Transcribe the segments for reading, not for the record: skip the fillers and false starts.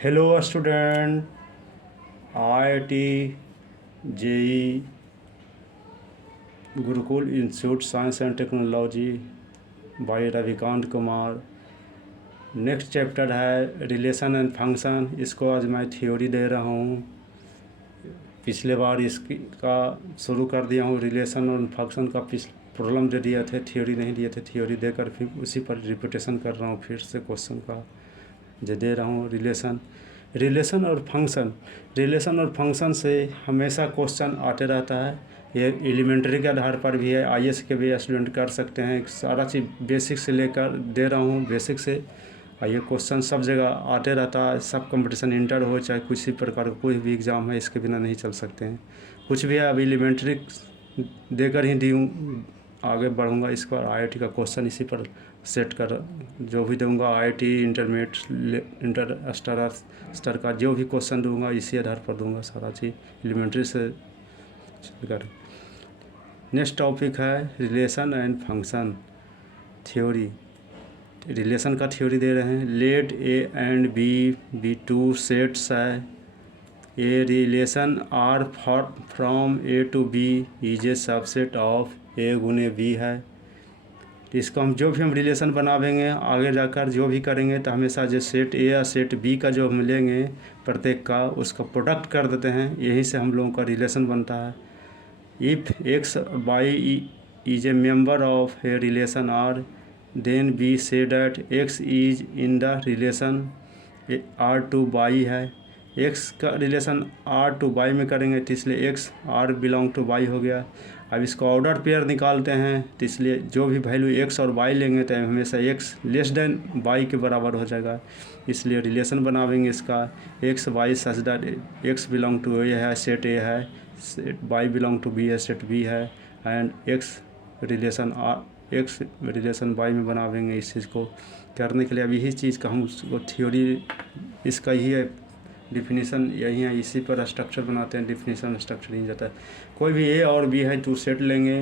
Hello student, IIT JEE Gurukul institute science and technology by Ravikant Kumar. Next chapter है relation and function. इसको आज मैं theory दे रहा हूँ। पिछले बार इसका शुरू कर दिया हूँ। रिलेशन और फंक्शन का प्रॉब्लम दे दिए थे, थ्योरी नहीं दिए थे। थ्योरी देकर फिर उसी पर रिपीटेशन कर रहा हूँ, फिर से क्वेश्चन का जो दे रहा हूँ। रिलेशन और फंक्शन से हमेशा क्वेश्चन आते रहता है। ये एलिमेंट्री के आधार पर भी है, आईएएस के भी स्टूडेंट कर सकते हैं। सारा चीज़ बेसिक से लेकर दे रहा हूँ, बेसिक से। ये क्वेश्चन सब जगह आते रहता है। सब कंपटीशन इंटर हो चाहे किसी प्रकार का कोई भी एग्ज़ाम है, इसके बिना नहीं चल सकते हैं। कुछ भी है, अभी एलिमेंट्री देकर ही दी हूँ, आगे बढ़ूँगा। इस बार आईआईटी का क्वेश्चन इसी पर सेट कर जो भी दूंगा, आईआईटी इंटरमीडिएट इंटर स्टार का जो भी क्वेश्चन दूंगा इसी आधार पर दूंगा। सारा चीज़ एलिमेंट्री से चलकर। नेक्स्ट टॉपिक है relation and function theory. Relation का थ्योरी दे रहे हैं। Let A and B two sets है। A relation R from A to B is a subset of A गुने बी है। तो इसको हम जो भी हम रिलेशन बनावेंगे आगे जाकर जो भी करेंगे तो हमेशा जो सेट ए या सेट बी का जो हम लेंगे प्रत्येक का, उसका प्रोडक्ट कर देते हैं। यहीं से हम लोगों का रिलेशन बनता है। If x y is a member of a relation R, then be said that x is in the relation R to y है। एक्स का रिलेशन आर टू वाई में करेंगे तो इसलिए x R belong to y हो गया। अब इसको ऑर्डर पेयर निकालते हैं तो इसलिए जो भी वैल्यू एक्स और वाई लेंगे तो हमेशा एक्स लेस देन वाई के बराबर हो जाएगा। इसलिए रिलेशन बनावेंगे इसका X Y such that X belong to A है, सेट ए है, set Y belong to B है, सेट बी है। एंड एक्स रिलेशन वाई में बनावेंगे। इस चीज़ को करने के लिए अब यही चीज़ का हम उसको थ्योरी इसका ही है, डिफिनीसन यही है। इसी पर स्ट्रक्चर बनाते हैं, डिफिनीसन स्ट्रक्चर ही जाता है। कोई भी ए और बी है तो सेट लेंगे,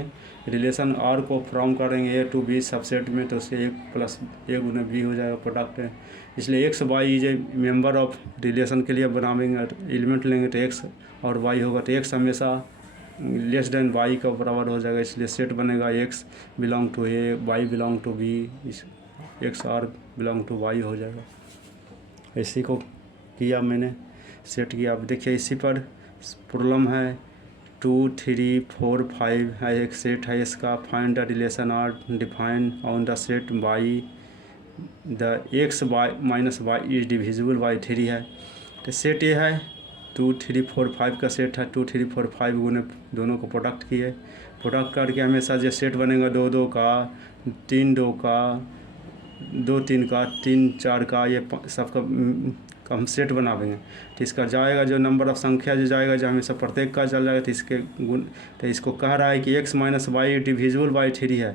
रिलेशन आर को फ्रॉम करेंगे ए टू बी सबसेट में, तो उससे एक प्लस ए गुना बी हो जाएगा प्रोडक्ट है। इसलिए x y is a member of relation के लिए बनावेंगे, एलिमेंट लेंगे तो एक्स और वाई होगा तो एक्स हमेशा लेस देन वाई का बराबर हो जाएगा। इसलिए सेट बनेगा x belong to A, y belong to B, x R belong to y हो जाएगा। इसी को किया मैंने, सेट किया। अब देखिए इसी पर प्रॉब्लम है 2 3 4 5 है। एक सेट है इसका। Find the relation R define on the set by the x y minus y is divisible by 3 है। तो सेट ये है 2 3 4 5 का सेट है। 2 3 4 5 गुने दोनों को प्रोडक्ट किए। प्रोडक्ट करके हमेशा जो सेट बनेगा 2 2 का, 3 2 का, 2 3 का, 3 4 का, ये सबका हम सेट बनावेंगे। तो इसका जाएगा जो नंबर ऑफ संख्या जो जाएगा, जो हमेशा प्रत्येक का चल जाएगा। तो इसके गुण, तो इसको कह रहा है कि x minus y divisible by 3 है।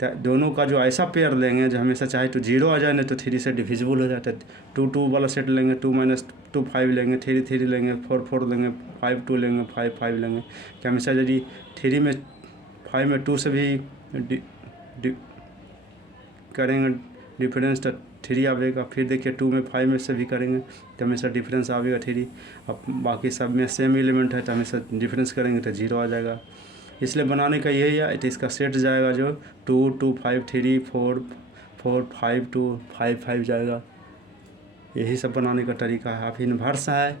तो दोनों का जो ऐसा पेयर लेंगे जो हमेशा चाहे तो 0 आ जाए, नहीं तो 3 से डिविजिबल हो जाता है। 2 2 वाला सेट लेंगे, 2 माइनस 2 5 लेंगे, 3 3 लेंगे, 4 4 लेंगे, 5 2 लेंगे, 5 5 लेंगे। कि हमेशा यदि 3 में 5 में 2 से भी करेंगे डिफरेंस तो 3 आएगा। फिर देखिए 2 में 5 में से भी करेंगे तो हमेशा डिफरेंस आएगा 3। अब बाकी सब में सेम एलिमेंट है तो हमेशा डिफरेंस करेंगे तो 0 आ जाएगा। इसलिए बनाने का यही है। तो इसका सेट जाएगा जो 2 2 5 3 4 4 5 2 5 5 जाएगा। यही सब बनाने का तरीका है। अब इन्वर्स है।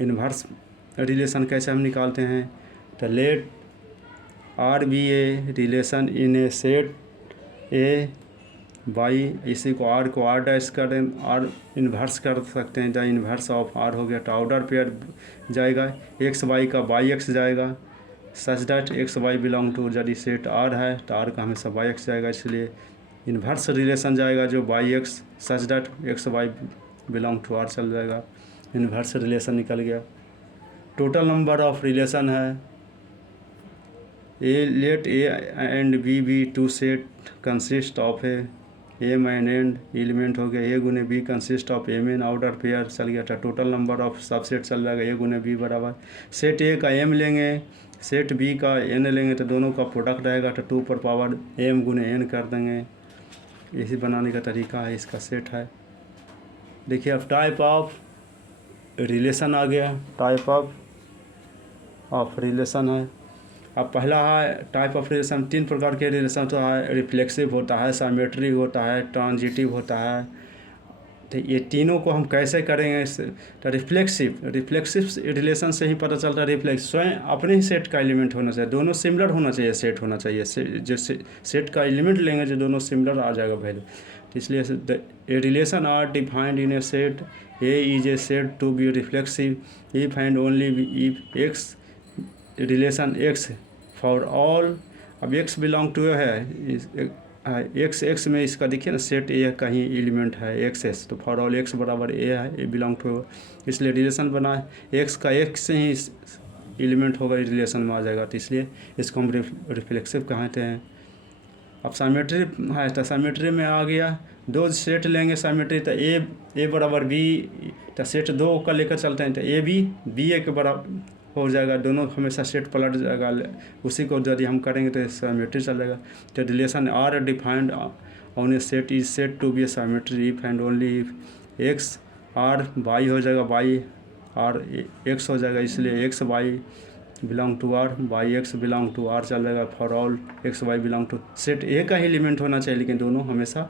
इन्वर्स रिलेशन कैसे हम निकालते हैं? तो let R be a relation in A set A by, इसी को आर डैश करें, आर इन्वर्स कर सकते हैं। द इन्वर्स ऑफ आर हो गया। तो ऑर्डर पेयर जाएगा एक्स वाई का वाई एक्स जाएगा, such that x y belong to, यदि सेट आर है तो आर का हमेशा वाई एक्स जाएगा। इसलिए इन्वर्स रिलेशन जाएगा जो y x such that x y belong to R चल जाएगा। इन्वर्स रिलेशन निकल गया। टोटल नंबर ऑफ रिलेशन है A let A and B two set consist of A M and and element हो गया। A गुने B consist of M N, order pair चल गया था। टोटल नंबर ऑफ सबसेट चल जाएगा ए गुने बी बराबर। सेट ए का एम लेंगे, सेट बी का एन लेंगे तो दोनों का प्रोडक्ट रहेगा। तो 2 पर पावर एम गुने एन कर देंगे। इसी बनाने का तरीका है। इसका सेट है। देखिए अब टाइप ऑफ रिलेशन आ गया, टाइप ऑफ रिलेशन है। अब पहला है टाइप ऑफ रिलेशन, 3 प्रकार के रिलेशन होता है, रिफ्लेक्सिव होता है, साइमेट्रिक होता है, ट्रांजिटिव होता है। तो ये तीनों को हम कैसे करेंगे? तो रिफ्लेक्सिव रिलेशन से ही पता चलता है। रिफ्लेक्स स्वयं अपने ही सेट का एलिमेंट होना चाहिए, दोनों सिमिलर होना चाहिए, सेट होना चाहिए। जो सेट का एलिमेंट लेंगे जो दोनों सिमिलर आ जाएगा वैल्यू। तो इसलिए A relation R defined in A set A is a set to be reflexive if and only if X relation X for all. अब एक्स बिलोंग टू है, एक्स में इसका देखिए ना, सेट ए का ही एलिमेंट है एक्स एस, तो फॉर ऑल एक्स बराबर ए है, ए बिलोंग टू, इसलिए रिलेशन बना है। एक्स का एक्स से ही एलिमेंट होगा, रिलेशन में आ जाएगा, तो इसलिए इसको हम रिफ्लेक्सिव कहते हैं। अब साइमेट्री है, तो साइमेट्री में आ गया, 2 सेट लेंगे साइमेट्री, तो ए बराबर बी, तो सेट 2 का लेकर चलते हैं, तो ए बी ए के बराबर हो जाएगा, दोनों हमेशा सेट पलट जाएगा। उसी को यदि हम करेंगे तो साइमेट्री चल जाएगा। तो relation R defined on A set is set to be a symmetry if and only if x R Y हो जाएगा, वाई आर एक्स हो जाएगा, इसलिए x y belong to R, y x belong to R चल जाएगा। For all x y belong to, set A का ही element होना चाहिए, लेकिन दोनों हमेशा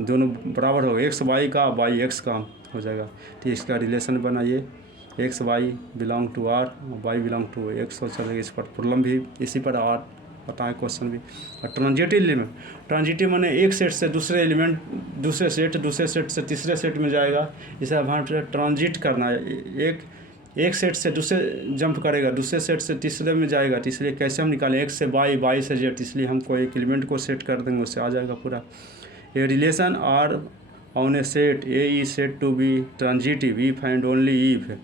दोनों बराबर हो, एक्स वाई का वाई एक्स का हो जाएगा। तो इसका रिलेशन बनाइए, x y belong to R, y belong to x हो चलेगा। इस पर प्रॉब्लम भी इसी पर आर होता है, क्वेश्चन भी। और ट्रांजिटिव एलिमेंट, ट्रांजिटिव माने एक सेट से दूसरे एलिमेंट, दूसरे सेट से तीसरे सेट में जाएगा, इसे अब ट्रांजिट करना है। एक सेट से दूसरे जंप करेगा, दूसरे सेट से तीसरे में जाएगा, तो इसलिए कैसे हम निकालें, एक्स से वाई, वाई से जेड, इसलिए हमको एक एलिमेंट को सेट कर देंगे, उससे आ जाएगा पूरा। A relation R on A set A is set to be transitive if and only if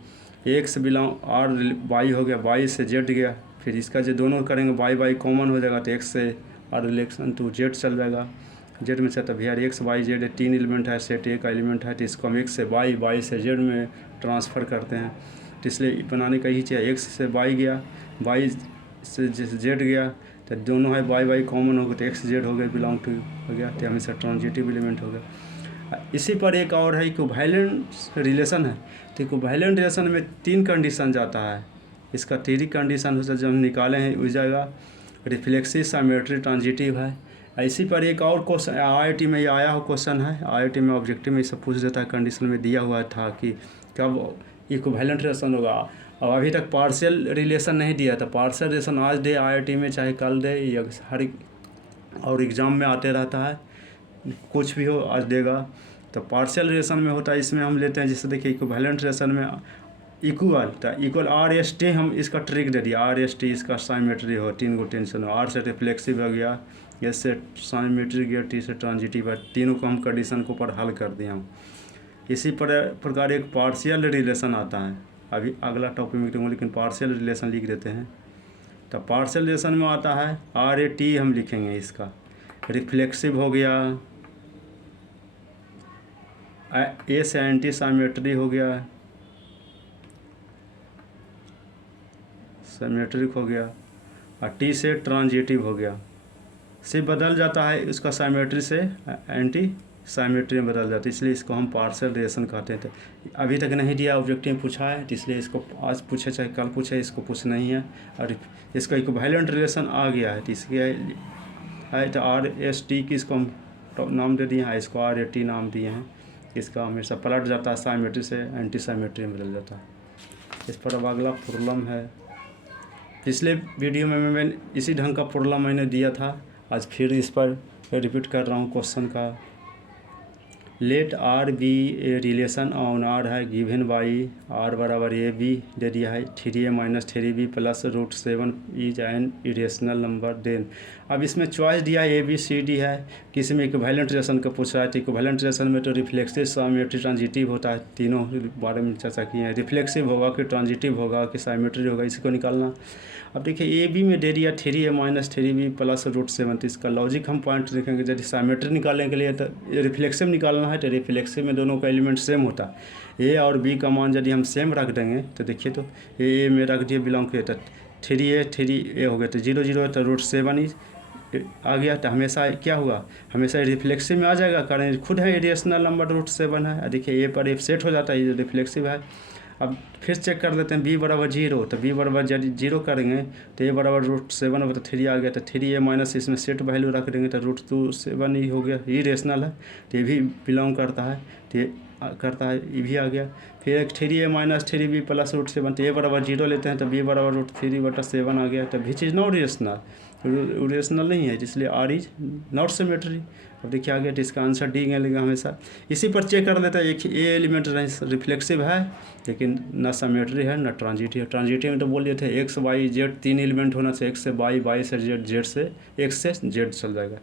X belong R, Y हो गया, वाई से जेड गया, फिर इसका जो दोनों करेंगे वाई वाई कॉमन हो जाएगा, तो एक्स से आर रिलेशन टू जेड चल जाएगा। जेड में से तब यार एक्स वाई जेड 3 एलिमेंट है, सेट ए का एलिमेंट है, तो इसको हम एक्स से वाई, वाई से जेड में ट्रांसफ़र करते हैं। तो इसलिए बनाने का ही चाहिए, एक्स से वाई गया, वाई से जेड गया, तो दोनों है वाई वाई कॉमन हो गया, तो एक्स जेड हो गया, बिलोंग टू हो गया, तो हमेशा ट्रांजिटिव एलिमेंट हो गया। इसी पर एक और है इक्विवेलेंट रिलेशन है। तो इक्विवेलेंट रिलेशन में 3 कंडीशन जाता है, इसका 3 कंडीशन हो, जब हम निकाले हैं हो जाएगा रिफ्लेक्सिव, साइमेट्री, ट्रांजिटिव है। इसी पर एक और क्वेश्चन IIT में ये आया हो क्वेश्चन है, IIT में ऑब्जेक्टिव में सब पूछ देता है, कंडीशन में दिया हुआ था कि कब इक्विवेलेंट रिलेशन होगा। और अभी तक पार्शियल रिलेशन नहीं दिया था, पार्शियल रिलेशन आज दे IIT में, चाहे कल दे, या हर और एग्ज़ाम में आते रहता है, कुछ भी हो आज देगा। तो पार्शियल रिलेशन में होता है, इसमें हम लेते हैं, जैसे देखिए इक्विवेलेंट रिलेशन में इक्वल, तो इक्वल RST, हम इसका ट्रिक दे दिया, RST इसका साइमेट्री हो, 3 गो टेंशन हो, R से रिफ्लेक्सिव हो गया, S से साइमेट्री गया, T से ट्रांजिटिव है, तीनों को हम कंडीशन को पर हल कर दिया हूँ। इसी प्रकार एक पार्शियल रिलेशन आता है, अभी अगला टॉपिक में लेकिन पार्शियल रिलेशन लिख देते हैं। तो पार्शियल रिलेशन में आता है RAT हम लिखेंगे, इसका रिफ्लेक्सिव हो गया, A से एंटी साइमेट्री हो गया, साइमेट्रिक हो गया, और T से ट्रांजिटिव हो गया। से बदल जाता है, इसका साइमेट्री से एंटी साइमेट्री में बदल जाता है, इसलिए इसको हम पार्शियल रिलेशन कहते हैं। तो अभी तक नहीं दिया, ऑब्जेक्टिव में पूछा है, तो इसलिए इसको आज पूछे चाहे कल पूछे, इसको पूछ नहीं है। और इसका इक्विवेलेंट रिलेशन आ गया है, तो इसके है तो RST की इसको हम नाम दे दिए हैं, इसको RAT नाम दिए हैं। इसका हमेशा पलट जाता है, साइमेट्री से एंटी साइमेट्री में बदल जाता है। इस पर अब अगला प्रॉब्लम है, पिछले वीडियो में मैंने इसी ढंग का प्रॉब्लम मैंने दिया था, आज फिर इस पर रिपीट कर रहा हूँ क्वेश्चन का। Let R be a relation on R है, गिवन बाई R बराबर AB दे दिया है, 3A minus 3B plus √7 is an irrational number. Then अब इसमें चॉइस दिया है ABCD है, किसी में इक्विवेलेंट रिलेशन का पूछ रहा है, तो इक्विवेलेंट रिलेशन में तो रिफ्लेक्सिव, साइमेट्री, ट्रांजिटिव होता है, तीनों बारे में चर्चा की है। रिफ्लेक्सिव होगा कि ट्रांजिटिव होगा कि साइमेट्री होगा, इसको निकालना। अब देखिए AB में दे दिया 3A माइनस 3B प्लस √7, तो इसका लॉजिक हम पॉइंट देखेंगे। यदि साइमेट्री निकालने के लिए तो रिफ्लेक्सिव निकालना है, तो रिफ्लेक्सिव में दोनों का एलिमेंट सेम होता है। A और B का मान यदि हम सेम रख देंगे, तो देखिए तो A में रख दिए बिलोंग किए, तो 3A हो गया, तो 0 0 तो √7 आ गया, तो हमेशा क्या हुआ, हमेशा रिफ्लेक्सिव में आ जाएगा, कारण खुद है इरेशनल नंबर √7 है। देखिए A पर F सेट हो जाता है, ये रिफ्लेक्सिव है। अब फिर चेक कर लेते हैं बी बराबर 0, तो बी बराबर 0 करेंगे तो ए बराबर √7 अब तो 3 आ गया, तो 3a माइनस इसमें सेट वैल्यू रख देंगे तो √7 ही हो गया, ये रेशनल है तो ये भी बिलोंग करता है, तो ये करता है, ये भी आ गया। फिर एक 3a माइनस 3b प्लस √7, तो ए बराबर 0 लेते हैं तो b बराबर √3/7 आ गया, तो विच इज़ नॉट रेशनल नहीं है, इसलिए आर इज नॉट सिमेट्री। अब देखिए आ गया, तो इसका आंसर डी मिलेगा हमेशा। इसी पर चेक कर लेते हैं, एक ए एलिमेंट रिफ्लेक्सिव है लेकिन ना सिमेट्री है ना ट्रांजिटिव है। ट्रांजिटिव में तो बोल दिए थे एक्स वाई जेड 3 एलिमेंट होना चाहिए, एक्स से वाई, वाई से जेड, जेड से एक्स से जेड चल जाएगा।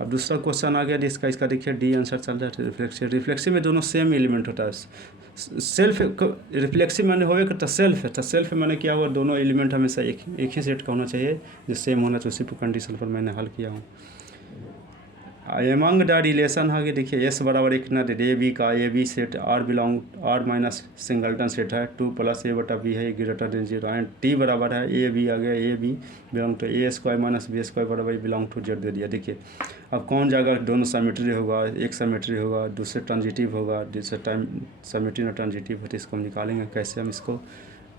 अब दूसरा क्वेश्चन आ गया इसका देखिए डी आंसर चल रहा है रिफ्लेक्सिव। रिफ्लेक्सिव में दोनों सेम एलिमेंट होता है। सेल्फ रिफ्लेक्सिव मैंने होएगा तो सेल्फ है, तो सेल्फ मैंने क्या हुआ, दोनों एलिमेंट हमेशा एक ही सेट का होना चाहिए जो सेम होना, तो उसी पर कंडीशन पर मैंने हल किया हूँ। एमंग द रिलेशन आगे देखिए एस बराबर एक ना ए बी का, a b set R minus singleton set है, 2 + a/b है ग्रेटर देन 0 एंड टी बराबर है ए बी आ गया, a b belong to a² minus b² बराबर बिलोंग टू जेड दे दिया। देखिए अब कौन जाएगा, दोनों सिमेट्री होगा, एक सिमेट्री होगा, दूसरे ट्रांजिटिव होगा, दूसरे टाइम सिमेट्री ना ट्रांजिटिव हो, तो इसको हम निकालेंगे कैसे, हम इसको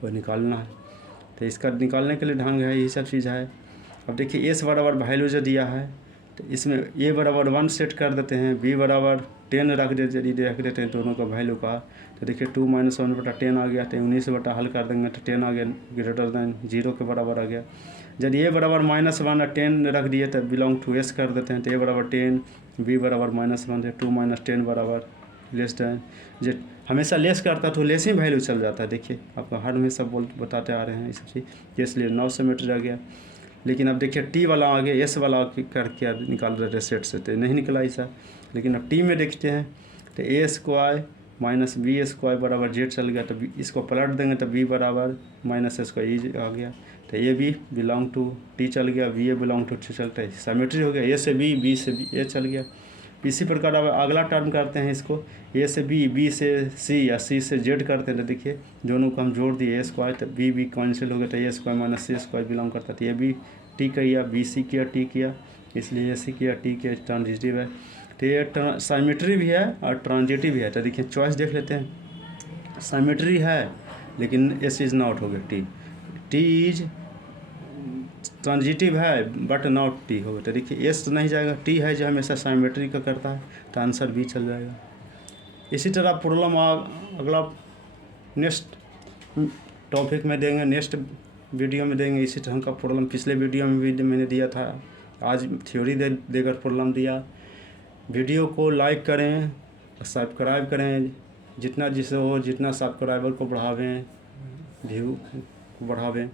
वो निकालना है। तो इसका निकालने के लिए ढंग है, यही सब चीज़ है। अब देखिए एस बराबर वैल्यू जो दिया है तो इसमें ए बराबर 1 सेट कर देते हैं, बी बराबर 10 रख देते हैं दोनों का वैल्यू का, तो देखिए 2 - 1/10 आ गया, तो 19 हल कर देंगे तो 10 आ गया, ग्रेटर देन 0 के बराबर आ गया। जब ए बराबर -1 और 10 रख दिए तो बिलोंग टू एस कर देते हैं, तो ए बराबर 10, बी बराबर -1 है, 2 - 10 बराबर लेस देन, जो हमेशा लेस करता है तो लेस ही वैल्यू चल जाता है। देखिए आपको हर हमेशा बताते आ रहे हैं इस चीज़, इसलिए 9 सिमेट्री आ गया। लेकिन अब देखिए टी वाला आगे एस वाला करके निकाल रहे थे सेट से, तो नहीं निकला ऐसा। लेकिन अब टी में देखते हैं तो a² माइनस b² बराबर जेड चल गया, तो इसको पलट देंगे तो b बराबर -a² ई आ गया, तो a b belong to T चल गया, b a belong to T चलता है, सिमेट्री हो गया, ए से बी से ए चल गया। इसी प्रकार अब अगला टर्म करते हैं इसको, ए से बी से सी या सी से जेड करते हैं, तो देखिए दोनों को हम जोड़ दिए a² तो बी कैंसिल हो गया, तो a² माइनस c² बिलोंग करता है, तो ये भी टी किया, बी सी किया, टी किया, इसलिए ए सी किया, टी किया, ट्रांजिटिव है। तो ये सिमेट्री भी है और ट्रांजिटिव भी है, तो देखिए चॉइस देख लेते हैं। सिमेट्री है लेकिन एस इज़ नॉट हो गया, टी इज ट्रांजिटिव है बट नॉट टी होगा, तो देखिए एस नहीं जाएगा, टी है जो हमेशा सिमेट्री का करता है, तो आंसर बी चल जाएगा। इसी तरह प्रॉब्लम अगला नेक्स्ट टॉपिक में देंगे, नेक्स्ट वीडियो में देंगे। इसी तरह का प्रॉब्लम पिछले वीडियो में भी मैंने दिया था, आज थ्योरी देकर प्रॉब्लम दिया। वीडियो को लाइक करें, सब्सक्राइब करें, जितना जिसे हो जितना सब्सक्राइबर को बढ़ावें, व्यू को बढ़ावें।